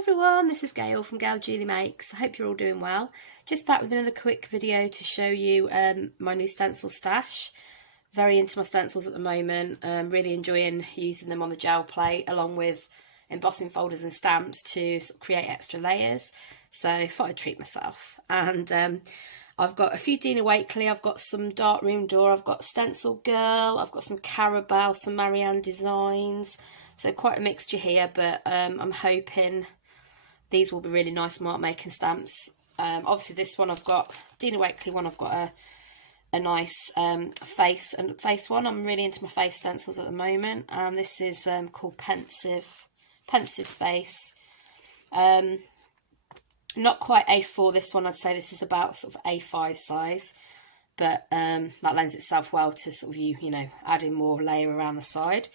everyone, this is Gail from Gail Julie Makes. I hope you're all doing well. Just back with another quick video to show you my new stencil stash. Very into my stencils at the moment, really enjoying using them on the gel plate along with embossing folders and stamps to sort of create extra layers. So I thought I'd treat myself. And I've got a few Dina Wakley, I've got some Dark Room Door, I've got Stencilgirl, I've got some Carabao, some Marianne designs. So quite a mixture here, but I'm hoping these will be really nice mark making stamps. Obviously this one I've got, Dina Wakley one, I've got a nice face one. I'm really into my face stencils at the moment. This is called Pensive Face. Not quite A4 this one, I'd say this is about sort of A5 size, but that lends itself well to sort of you know, adding more layer around the side.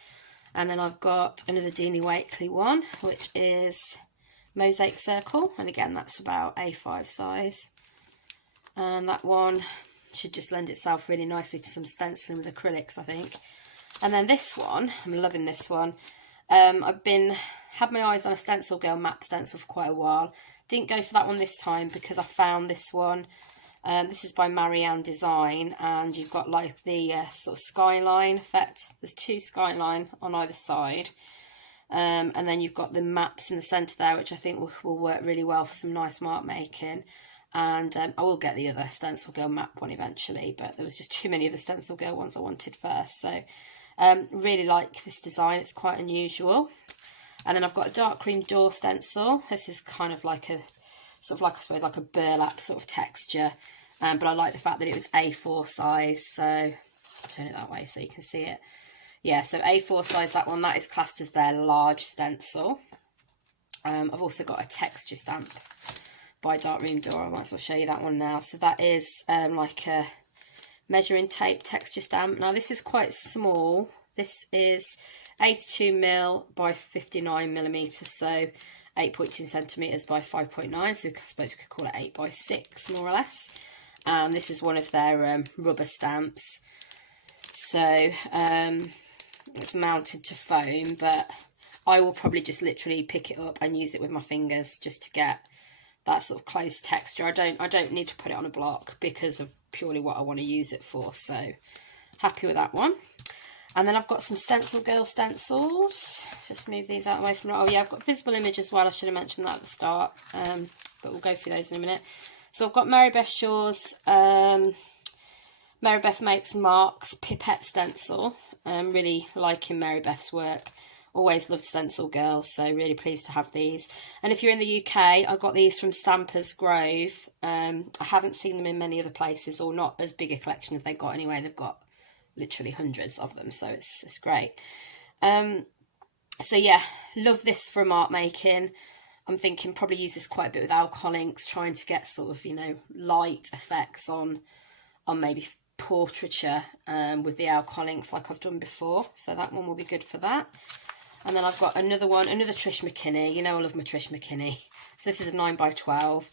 And then I've got another Dina Wakley one, which is Mosaic Circle, and again that's about A5 size. And that one should just lend itself really nicely to some stenciling with acrylics, I think. And then this one, I'm loving this one. I've had my eyes on a Stencilgirl map stencil for quite a while. Didn't go for that one this time because I found this one. This is by Marianne Design, and you've got like the sort of skyline effect. There's two skyline on either side, and then you've got the maps in the centre there, which I think will work really well for some nice mark making. And I will get the other Stencilgirl map one eventually, but there was just too many of the Stencilgirl ones I wanted first. So really like this design, it's quite unusual. And then I've got a Dark Room Door stencil. This is kind of like a sort of like, I suppose, like a burlap sort of texture, but I like the fact that it was A4 size, so I'll turn it that way so you can see it. Yeah, so A4 size, that one, that is classed as their large stencil. I've also got a texture stamp by Dark Room Door. I might as well show you that one now. So that is like a measuring tape texture stamp. Now this is quite small. This is 82mm by 59mm, so 8.2 centimetres by 5.9, so I suppose we could call it 8 by 6 more or less. And this is one of their rubber stamps, so it's mounted to foam, but I will probably just literally pick it up and use it with my fingers just to get that sort of close texture. I don't need to put it on a block because of purely what I want to use it for, so happy with that one. And then I've got some Stencilgirl stencils. Just move these out of the way from it. Oh yeah, I've got Visible Image as well. I should have mentioned that at the start, but we'll go through those in a minute. So I've got Mary Beth Shaw's Mary Beth Makes Marks Pipette stencil. Really liking Mary Beth's work. Always loved Stencilgirl, so really pleased to have these. And if you're in the UK, I got these from Stampers Grove. I haven't seen them in many other places, or not as big a collection as they got anyway. They've got literally hundreds of them, so it's great. So yeah, love this for mark making. I'm thinking probably use this quite a bit with alcohol inks, trying to get sort of, you know, light effects on maybe portraiture with the alcohol inks like I've done before, so that one will be good for that. And then I've got another one, another Trish McKinney. You know I love my Trish McKinney. So this is a 9 by 12.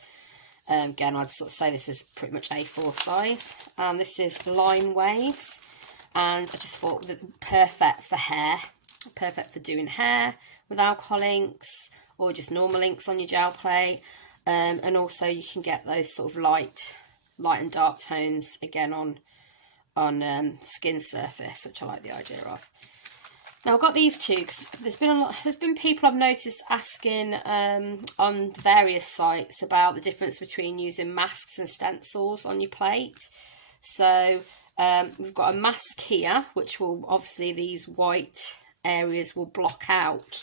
Again, I'd sort of say this is pretty much A4 size. And this is Line Waves. And I just thought that perfect for hair, perfect for doing hair with alcohol inks or just normal inks on your gel plate. And also you can get those sort of light and dark tones again on skin surface, which I like the idea of. Now I've got these two because there's been people I've noticed asking on various sites about the difference between using masks and stencils on your plate. So we've got a mask here, which will obviously, these white areas will block out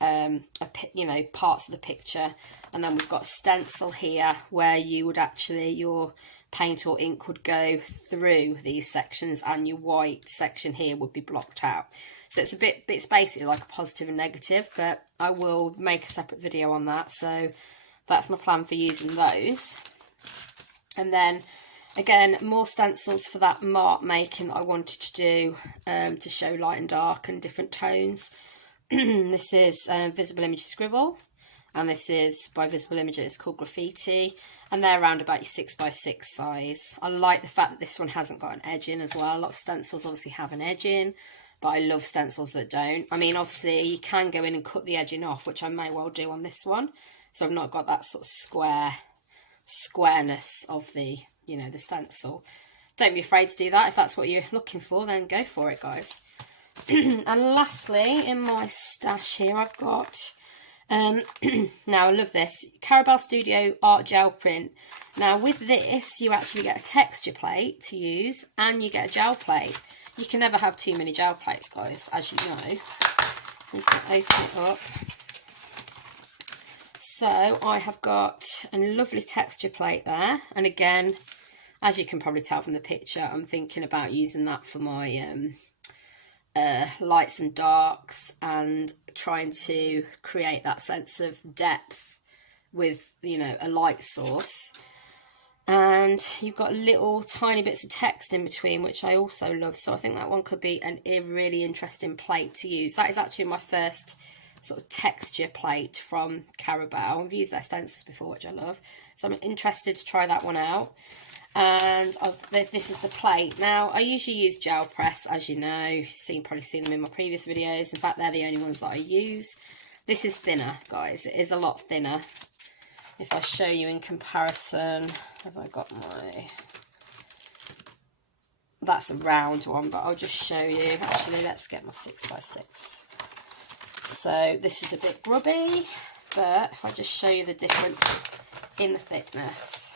you know, parts of the picture, and then we've got a stencil here where you would actually, your paint or ink would go through these sections and your white section here would be blocked out. So it's basically like a positive and negative, but I will make a separate video on that. So that's my plan for using those. And then again, more stencils for that mark making that I wanted to do to show light and dark and different tones. This is Visible Image Scribble, and this is by Visible Image. It's called Graffiti, and they're around about your 6 by 6 size. I like the fact that this one hasn't got an edge in as well. A lot of stencils obviously have an edge in, but I love stencils that don't. I mean, obviously you can go in and cut the edging off, which I may well do on this one, so I've not got that sort of squareness of the, you know, the stencil. Don't be afraid to do that. If that's what you're looking for, then go for it, guys. And lastly, in my stash here, I've got now I love this Carabao Studio Art Gel Print. Now with this you actually get a texture plate to use and you get a gel plate. You can never have too many gel plates, guys, as you know. I'm just going to open it up. So I have got a lovely texture plate there, and again, as you can probably tell from the picture, I'm thinking about using that for my lights and darks, and trying to create that sense of depth with, you know, a light source. And you've got little tiny bits of text in between, which I also love, so I think that one could be a really interesting plate to use. That is actually my first sort of texture plate from Carabao. I've used their stencils before, which I love, so I'm interested to try that one out. And this is the plate. Now I usually use gel press, as you know. You've probably seen them in my previous videos. In fact, they're the only ones that I use. This is thinner, guys. It is a lot thinner. If I show you in comparison, have I got my... That's a round one, but I'll just show you. Actually, let's get my 6x6. So this is a bit grubby, but if I just show you the difference in the thickness.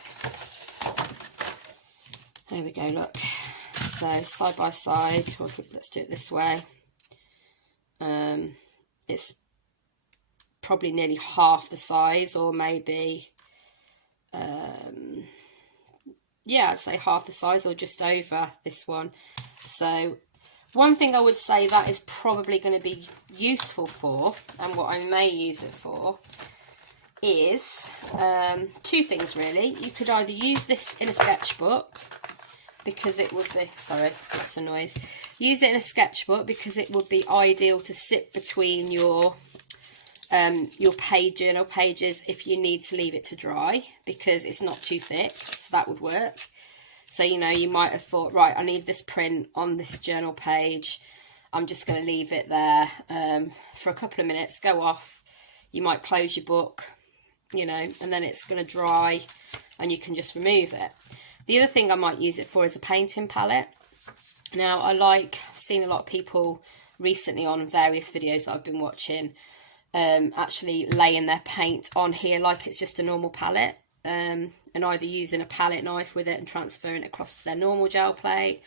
There we go, look. So side by side, let's do it this way. It's probably nearly half the size, or maybe, yeah, I'd say half the size or just over this one. So one thing I would say that is probably going to be useful for, and what I may use it for, is two things really. You could either use this in a sketchbook, because it would be, sorry, that's a noise. Use it in a sketchbook because it would be ideal to sit between your journal pages if you need to leave it to dry, because it's not too thick, so that would work. So, you know, you might have thought, right, I need this print on this journal page. I'm just going to leave it there for a couple of minutes, go off. You might close your book, you know, and then it's going to dry and you can just remove it. The other thing I might use it for is a painting palette. Now, I've seen a lot of people recently on various videos that I've been watching actually laying their paint on here like it's just a normal palette, and either using a palette knife with it and transferring it across to their normal gel plate,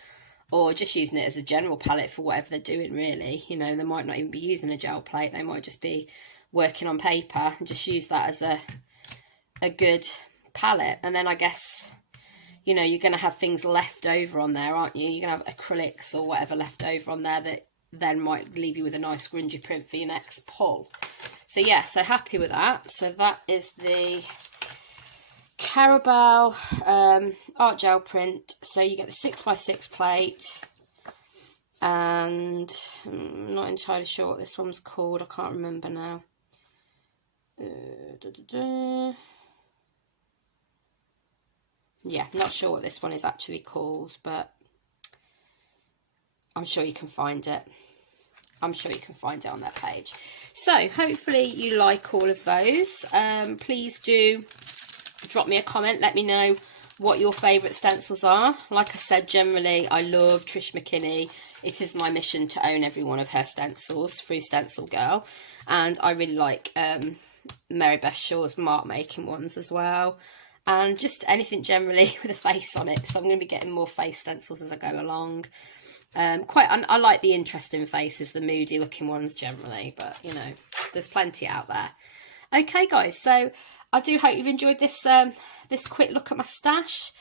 or just using it as a general palette for whatever they're doing, really. You know, they might not even be using a gel plate, they might just be working on paper and just use that as a good palette. And then I guess, you know, you're going to have things left over on there, aren't you? You're going to have acrylics or whatever left over on there that then might leave you with a nice grungy print for your next pull. So yeah, so happy with that. So that is the Carabao art gel print. So you get the 6x6 plate, and I'm not entirely sure what this one's called. I can't remember now. Yeah, not sure what this one is actually called, but I'm sure you can find it. I'm sure you can find it on their page. So hopefully you like all of those. Please do drop me a comment. Let me know what your favourite stencils are. Like I said, generally I love Trish McKinney. It is my mission to own every one of her stencils through Stencilgirl. And I really like Mary Beth Shaw's mark making ones as well. And just anything generally with a face on it. So I'm going to be getting more face stencils as I go along. I like the interesting faces, the moody looking ones generally, but you know, there's plenty out there. Okay guys, so I do hope you've enjoyed this this quick look at my stash.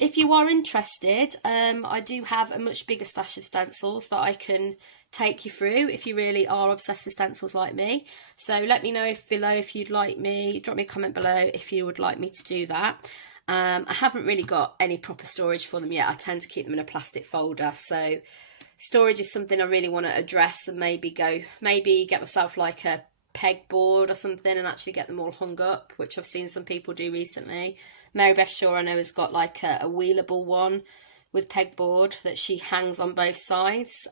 If you are interested, I do have a much bigger stash of stencils that I can take you through if you really are obsessed with stencils like me. So let me know below if you'd like me, drop me a comment below if you would like me to do that. I haven't really got any proper storage for them yet. I tend to keep them in a plastic folder, so storage is something I really want to address, and maybe get myself like a pegboard or something and actually get them all hung up, which I've seen some people do recently. Mary Beth Shaw, I know, has got like a wheelable one with pegboard that she hangs on both sides.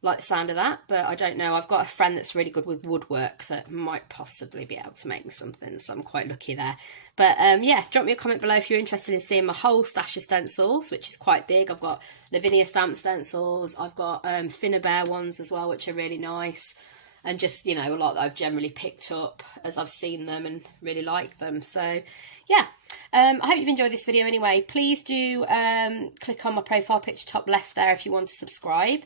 like the sound of that, but I don't know. I've got a friend that's really good with woodwork that might possibly be able to make me something, so I'm quite lucky there. But yeah, drop me a comment below if you're interested in seeing my whole stash of stencils, which is quite big. I've got Lavinia stamp stencils, I've got Finnabair ones as well, which are really nice, and just, you know, a lot that I've generally picked up as I've seen them and really like them. So yeah, I hope you've enjoyed this video anyway. Please do click on my profile picture top left there if you want to subscribe.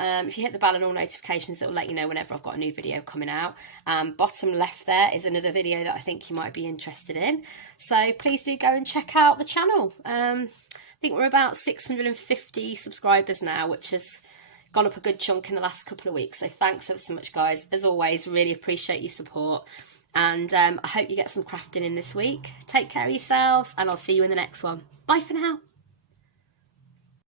If you hit the bell and all notifications, it will let you know whenever I've got a new video coming out. Bottom left there is another video that I think you might be interested in. So please do go and check out the channel. I think we're about 650 subscribers now, which has gone up a good chunk in the last couple of weeks. So thanks ever so much, guys. As always, really appreciate your support. And I hope you get some crafting in this week. Take care of yourselves, and I'll see you in the next one. Bye for now.